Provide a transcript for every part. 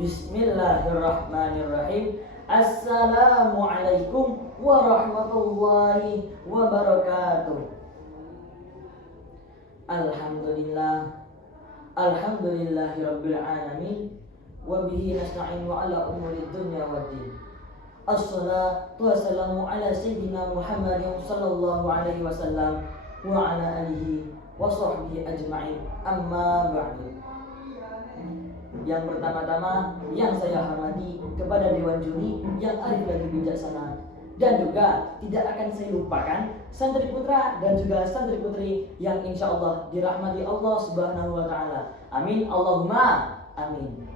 Bismillahirrahmanirrahim. Assalamualaikum warahmatullahi wabarakatuh. Alhamdulillahirabbil alamin wa bihi nasta'inu ala umuri dunya waddin. Assalatu wassalamu ala sayyidina Muhammadin sallallahu alaihi wasallam wa ala alihi wa sahbihi ajma'in. Amma ba'du. Yang pertama-tama yang saya hormati kepada Dewan Juri yang arif lagi bijaksana, dan juga tidak akan saya lupakan santri putra dan juga santri putri yang insya Allah dirahmati Allah Subhanahu wa Ta'ala. Amin Allahumma amin.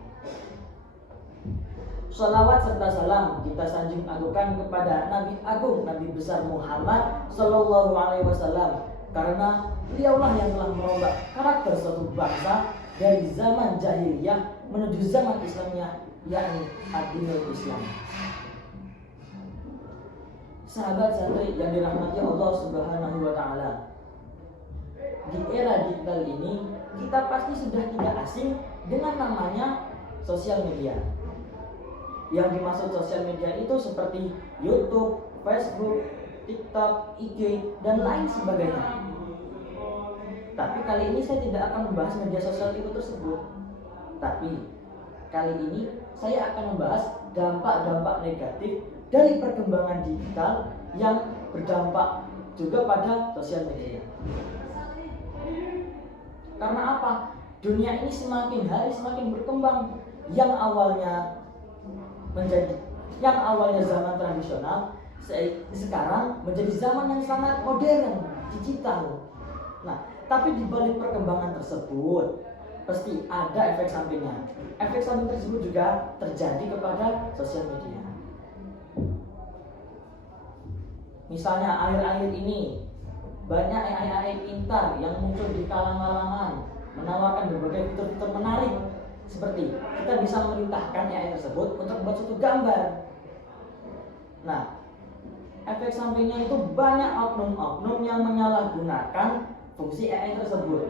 Salawat serta salam kita sanjung agungkan kepada Nabi Agung, Nabi besar Muhammad Sallallahu Alaihi Wasallam, karena beliaulah yang telah merubah karakter suatu bangsa dari zaman jahiliyah menuju zaman Islamnya, yakni ad-dinul Islam. Sahabat santri yang dirahmati Allah Subhanahu wa Ta'ala, di era digital ini kita pasti sudah tidak asing dengan namanya sosial media. Yang dimaksud sosial media itu seperti YouTube, Facebook, TikTok, IG, dan lain sebagainya. Tapi kali ini saya tidak akan membahas media sosial itu tersebut. Tapi kali ini saya akan membahas dampak-dampak negatif dari perkembangan digital yang berdampak juga pada sosial media. Karena apa? Dunia ini semakin hari semakin berkembang. Yang awalnya zaman tradisional, sekarang menjadi zaman yang sangat modern, digital. Nah, tapi di balik perkembangan tersebut pasti ada efek sampingnya. Efek samping tersebut juga terjadi kepada sosial media. Misalnya akhir-akhir ini banyak AI pintar yang muncul di kalangan menawarkan berbagai fitur-fitur menarik, seperti kita bisa memerintahkan AI tersebut untuk membuat suatu gambar. Nah, efek sampingnya itu banyak oknum-oknum yang menyalahgunakan fungsi AI tersebut.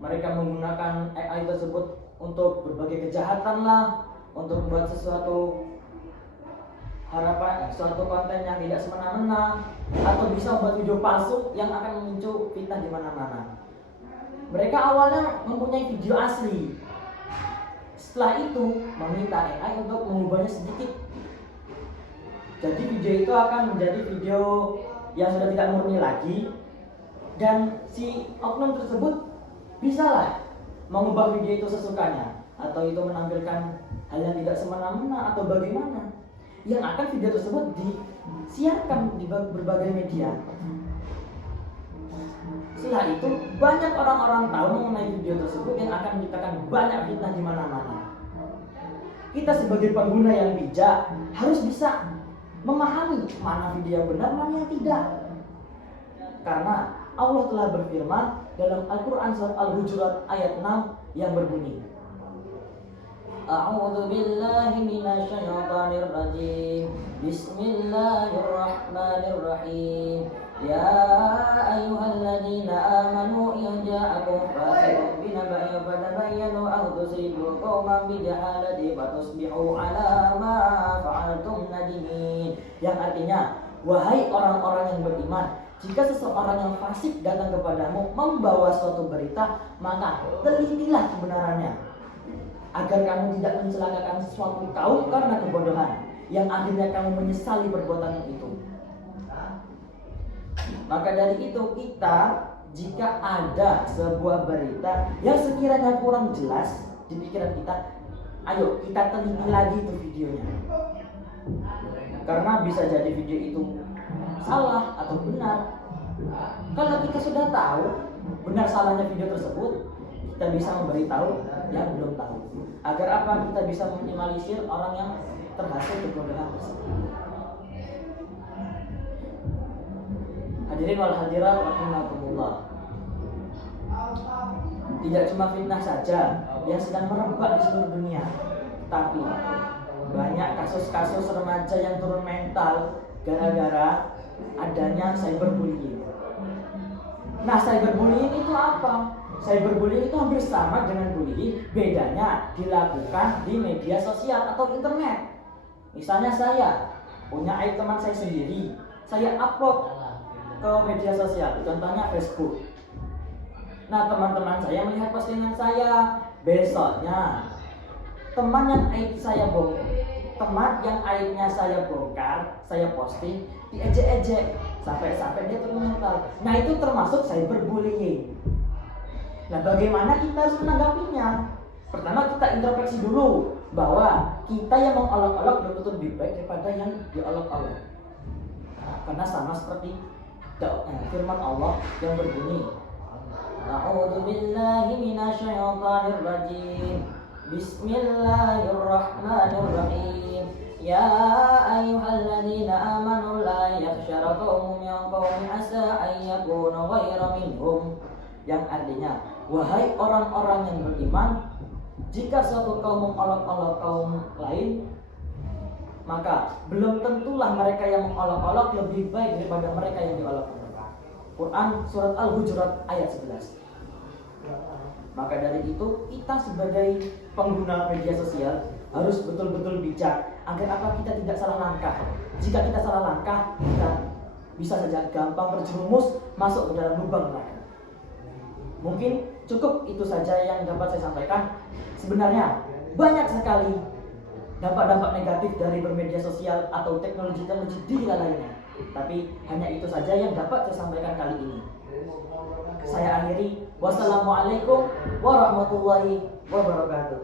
Mereka menggunakan AI tersebut untuk berbagai kejahatan lah, untuk membuat suatu konten yang tidak semena-mena, atau bisa membuat video palsu yang akan memicu fitnah di mana-mana. Mereka awalnya mempunyai video asli, setelah itu meminta AI untuk mengubahnya sedikit. Jadi video itu akan menjadi video yang sudah tidak murni lagi, dan si oknum tersebut bisalah mengubah video itu sesukanya, atau itu menampilkan hal yang tidak semena-mena atau bagaimana, yang akan video tersebut disiarkan di berbagai media. Setelah itu banyak orang-orang tahu mengenai video tersebut yang akan menciptakan banyak fitnah di mana-mana. Kita sebagai pengguna yang bijak harus bisa memahami mana video yang benar, mana yang tidak. Karena Allah telah berfirman dalam Al-Quran surat Al-Hujurat ayat 6 yang berbunyi, A'udzu billahi minasyaitonir rajim. Bismillahirrahmanirrahim. Ya ayyuhalladzina amanu in ja'akum fasiqun binaba'in fatabayyanu an tusibu qauman bijahalati fatusbihu 'ala ma fa'altum nadimin. Yang artinya, wahai orang-orang yang beriman, jika seseorang yang fasik datang kepadamu membawa suatu berita, maka telitilah kebenarannya, agar kamu tidak mencelakakan suatu kaum karena kebodohan, yang akhirnya kamu menyesali perbuatanmu itu. Maka dari itu kita, jika ada sebuah berita yang sekiranya kurang jelas di pikiran kita, ayo kita teliti lagi itu videonya. Karena bisa jadi video itu salah atau benar. Kalau kita sudah tahu benar salahnya video tersebut, kita bisa memberitahu yang belum tahu. Agar apa? Kita bisa meminimalisir orang yang terhasil kebodohan tersebut. Hadirin wal hadirat rahimakumullah. Tidak cuma fitnah saja yang sedang merebak di seluruh dunia, tapi banyak kasus-kasus remaja yang turun mental gara-gara adanya cyberbullying. Nah, cyberbullying itu apa? Cyberbullying itu hampir sama dengan bullying, bedanya dilakukan di media sosial atau internet. Misalnya saya punya aib teman saya sendiri, saya upload ke media sosial, contohnya Facebook. Nah, teman-teman saya melihat postingan saya, besoknya teman yang aibnya saya bongkar, saya posting, diejek-ejek sampai dia termental. Nah, itu termasuk cyberbullying. Nah, bagaimana kita harus menanggapinya? Pertama, kita introspeksi dulu bahwa kita yang mengolok-olok belum tentu lebih baik daripada yang diolok-olok. Nah, karena sama seperti firman Allah yang berbunyi, A'udzu billahi minasyaitonir rajim. Bismillahirrahmanirrahim. Ya ayyuhalladzina amanu la yakhshara qaumun min qaumin asa ay yakunu ghayra minhum. Yang artinya, wahai orang-orang yang beriman, jika suatu kaum mengolok-olok kaum lain, maka belum tentulah mereka yang mengolok-olok lebih baik daripada mereka yang diolok-olok. Quran surat Al-Hujurat ayat 11. Maka dari itu kita sebagai pengguna media sosial harus betul-betul bijak agar kita tidak salah langkah. Jika kita salah langkah, kita bisa saja gampang terjerumus masuk ke dalam lubang neraka. Mungkin cukup itu saja yang dapat saya sampaikan. Sebenarnya banyak sekali dampak-dampak negatif dari bermedia sosial atau teknologi-teknologi digital lainnya. Tapi hanya itu saja yang dapat saya sampaikan kali ini. Saya akhiri. Wassalamualaikum warahmatullahi wabarakatuh.